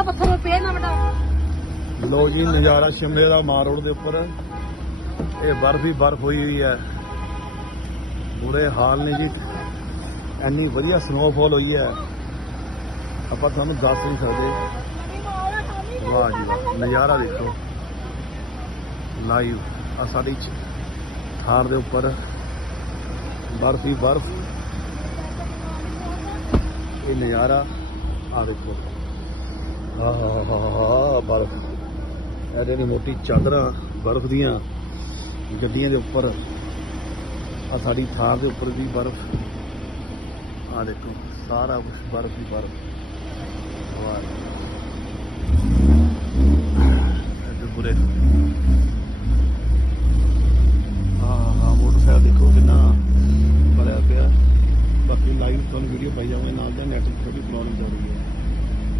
ਆਹ ਪੱਥਰ ਪਿਆ ਨਾ ਬਟਾ ਲੋ ਜੀ, ਨਜ਼ਾਰਾ ਸ਼ਿਮਲੇ ਦਾ ਮਾਰ ਰੋਡ ਦੇ ਉੱਪਰ। ਇਹ ਬਰਫ ਹੀ ਬਰਫ ਹੋਈ ਹੋਈ ਹੈ। ਬੁਰੇ ਹਾਲ ਨੇ ਜੀ। ਇੰਨੀ ਵਧੀਆ ਸਨੋਫਾਲ ਹੋਈ ਹੈ। ਆਪਾਂ ਤੁਹਾਨੂੰ ਦੱਸ ਨਹੀਂ ਸਕਦੇ। ਵਾਹ ਜੀ ਵਾਹ, ਨਜ਼ਾਰਾ ਦੇਖੋ। ਲਾਈਵ ਆ ਸਾਡੀ ਚ- ਥਾਰ ਦੇ ਉੱਪਰ। ਬਰਫ ਹੀ ਬਰਫ। ਇਹ ਨਜ਼ਾਰਾ ਆ ਦੇਖੋ। ਆਹ ਹਾ ਬਰਫ ਇਹਦੇ ਨੇ ਮੋਟੀ ਚਾਦਰਾਂ ਬਰਫ ਦੀਆਂ ਗੱਡੀਆਂ ਦੇ ਉੱਪਰ ਆ ਸਾਡੀ ਥਾਂ ਦੇ ਉੱਪਰ ਵੀ ਬਰਫ। ਆ ਦੇਖੋ, ਸਾਰਾ ਕੁਝ ਬਰਫ ਹੀ ਬਰਫ। ਵਾਹ। ਮੋਟਰਸਾਈਕਲ ਦੇਖੋ ਕਿੰਨਾ ਭਰਿਆ ਪਿਆ। ਬਾਕੀ ਲਾਈਵ ਤੁਹਾਨੂੰ ਵੀਡੀਓ ਪਾਈ ਜਾਵਾਂਗੇ ਨਾਲ ਦਾ, ਨੈਟ ਥੋੜੀ ਪ੍ਰੋਬਲਮ ਹੋ ਰਹੀ ਹੈ।